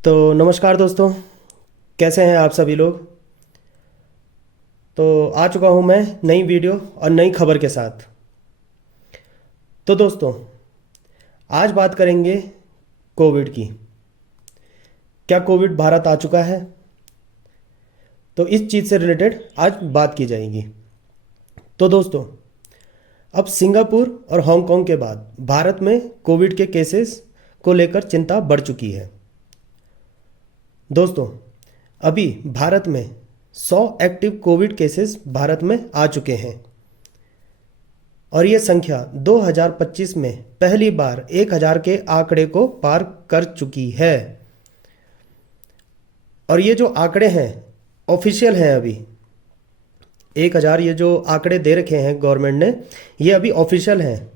तो नमस्कार दोस्तों, कैसे हैं आप सभी लोग। तो आ चुका हूं मैं नई वीडियो और नई खबर के साथ। तो दोस्तों, आज बात करेंगे कोविड की। क्या कोविड भारत आ चुका है? तो इस चीज़ से रिलेटेड आज बात की जाएगी। तो दोस्तों, अब सिंगापुर और हांगकांग के बाद भारत में कोविड के केसेस को लेकर चिंता बढ़ चुकी है। दोस्तों, अभी भारत में 100 एक्टिव कोविड केसेस भारत में आ चुके हैं और ये संख्या 2025 में पहली बार 1000 के आंकड़े को पार कर चुकी है। और ये जो आंकड़े हैं ऑफिशियल हैं। अभी 1000 ये जो आंकड़े दे रखे हैं गवर्नमेंट ने, ये अभी ऑफिशियल हैं।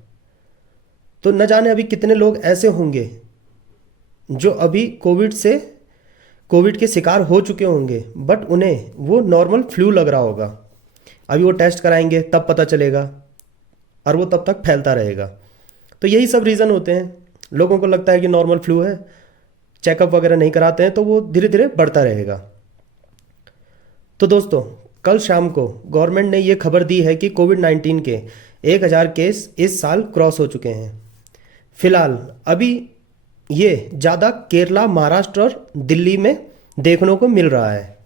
तो न जाने अभी कितने लोग ऐसे होंगे जो अभी कोविड के शिकार हो चुके होंगे, बट उन्हें वो नॉर्मल फ्लू लग रहा होगा। अभी वो टेस्ट कराएंगे तब पता चलेगा और वो तब तक फैलता रहेगा। तो यही सब रीज़न होते हैं। लोगों को लगता है कि नॉर्मल फ्लू है, चेकअप वगैरह नहीं कराते हैं, तो वो धीरे धीरे बढ़ता रहेगा। तो दोस्तों, कल शाम को गवर्नमेंट ने ये खबर दी है कि कोविड-19 के 1000 केस इस साल क्रॉस हो चुके हैं। फिलहाल अभी ये ज़्यादा केरला, महाराष्ट्र और दिल्ली में देखने को मिल रहा है।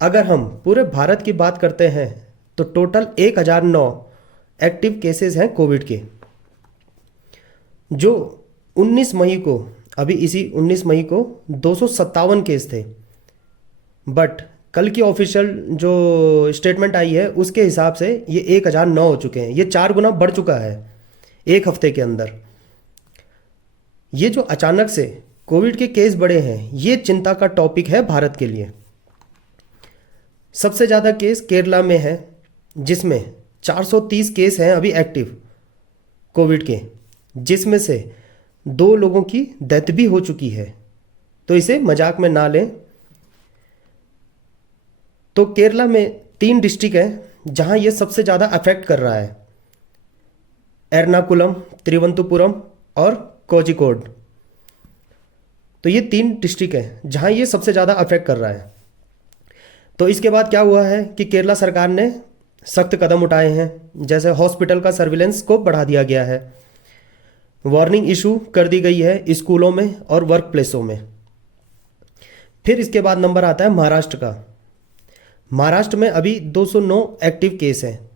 अगर हम पूरे भारत की बात करते हैं तो टोटल 1009 एक्टिव केसेस हैं कोविड के, जो 19 मई को, अभी इसी 19 मई को 257 केस थे। बट कल की ऑफिशियल जो स्टेटमेंट आई है उसके हिसाब से ये 1009 हो चुके हैं। ये 4 गुना बढ़ चुका है एक हफ्ते के अंदर। ये जो अचानक से कोविड के केस बढ़े हैं, ये चिंता का टॉपिक है भारत के लिए। सबसे ज़्यादा केस केरला में है, जिसमें 430 केस हैं अभी एक्टिव कोविड के, जिसमें से 2 लोगों की डेथ भी हो चुकी है। तो इसे मजाक में ना लें। तो केरला में 3 डिस्ट्रिक्ट हैं जहां ये सबसे ज़्यादा अफेक्ट कर रहा है: एर्नाकुलम, तिरुवनंतपुरम और कोझिकोड। तो ये 3 डिस्ट्रिक्ट हैं जहां ये सबसे ज़्यादा अफेक्ट कर रहा है। तो इसके बाद क्या हुआ है कि केरला सरकार ने सख्त कदम उठाए हैं। जैसे हॉस्पिटल का सर्विलेंस को बढ़ा दिया गया है, वार्निंग इशू कर दी गई है स्कूलों में और वर्क प्लेसों में। फिर इसके बाद नंबर आता है महाराष्ट्र का। महाराष्ट्र में अभी 209 एक्टिव केस हैं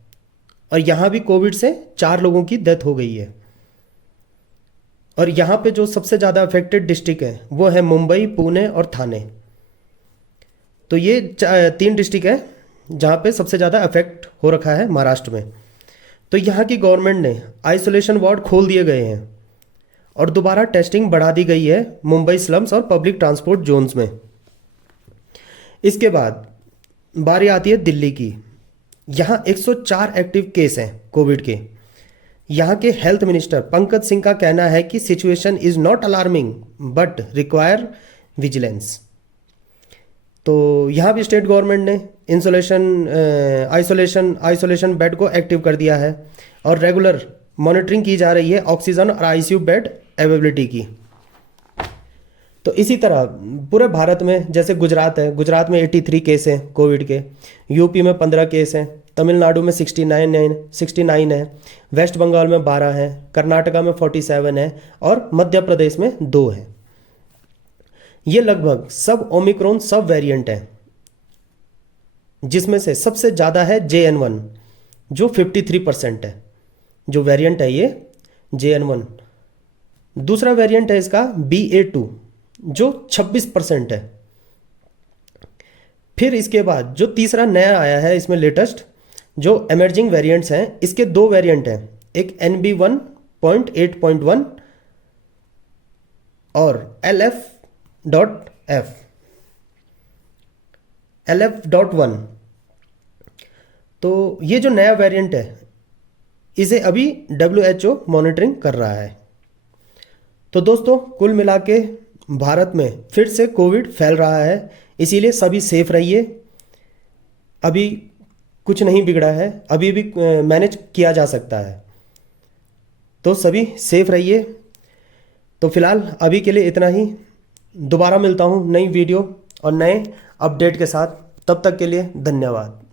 और यहाँ भी कोविड से 4 लोगों की डेथ हो गई है। और यहाँ पे जो सबसे ज़्यादा अफेक्टेड डिस्ट्रिक्ट है वो है मुंबई, पुणे और थाने। तो ये 3 डिस्ट्रिक्ट है जहाँ पे सबसे ज़्यादा अफेक्ट हो रखा है महाराष्ट्र में। तो यहाँ की गवर्नमेंट ने आइसोलेशन वार्ड खोल दिए गए हैं और दोबारा टेस्टिंग बढ़ा दी गई है मुंबई स्लम्स और पब्लिक ट्रांसपोर्ट जोन्स में। इसके बाद बारी आती है दिल्ली की। यहाँ 104 एक्टिव केस हैं कोविड के। यहाँ के हेल्थ मिनिस्टर पंकज सिंह का कहना है कि situation is not alarming but require vigilance. तो यहाँ भी स्टेट गवर्नमेंट ने आइसोलेशन बेड को एक्टिव कर दिया है और रेगुलर मॉनिटरिंग की जा रही है ऑक्सीजन और आईसीयू बेड अवेलेबिलिटी की। तो इसी तरह पूरे भारत में, जैसे गुजरात है, गुजरात में 83 केस हैं कोविड के, यूपी में 15 केस हैं, तमिलनाडु में 69 है, वेस्ट बंगाल में 12 है, कर्नाटका में 47 है और मध्य प्रदेश में 2 है। ये लगभग सब ओमिक्रॉन सब वेरिएंट हैं, जिसमें से सबसे ज़्यादा है JN1 जो 53% है। जो वेरिएंट है ये JN1। दूसरा वेरिएंट है इसका BA2 जो 26% है। फिर इसके बाद जो तीसरा नया आया है इसमें लेटेस्ट जो एमर्जिंग वेरिएंट्स हैं, इसके 2 वेरिएंट हैं, एक NB1.8.1 और LF.1। तो ये जो नया वेरिएंट है इसे अभी WHO मॉनिटरिंग कर रहा है। तो दोस्तों, कुल मिला के भारत में फिर से कोविड फैल रहा है, इसीलिए सभी सेफ रहिए। अभी कुछ नहीं बिगड़ा है, अभी भी मैनेज किया जा सकता है। तो सभी सेफ रहिए। तो फिलहाल अभी के लिए इतना ही। दोबारा मिलता हूँ नई वीडियो और नए अपडेट के साथ। तब तक के लिए धन्यवाद।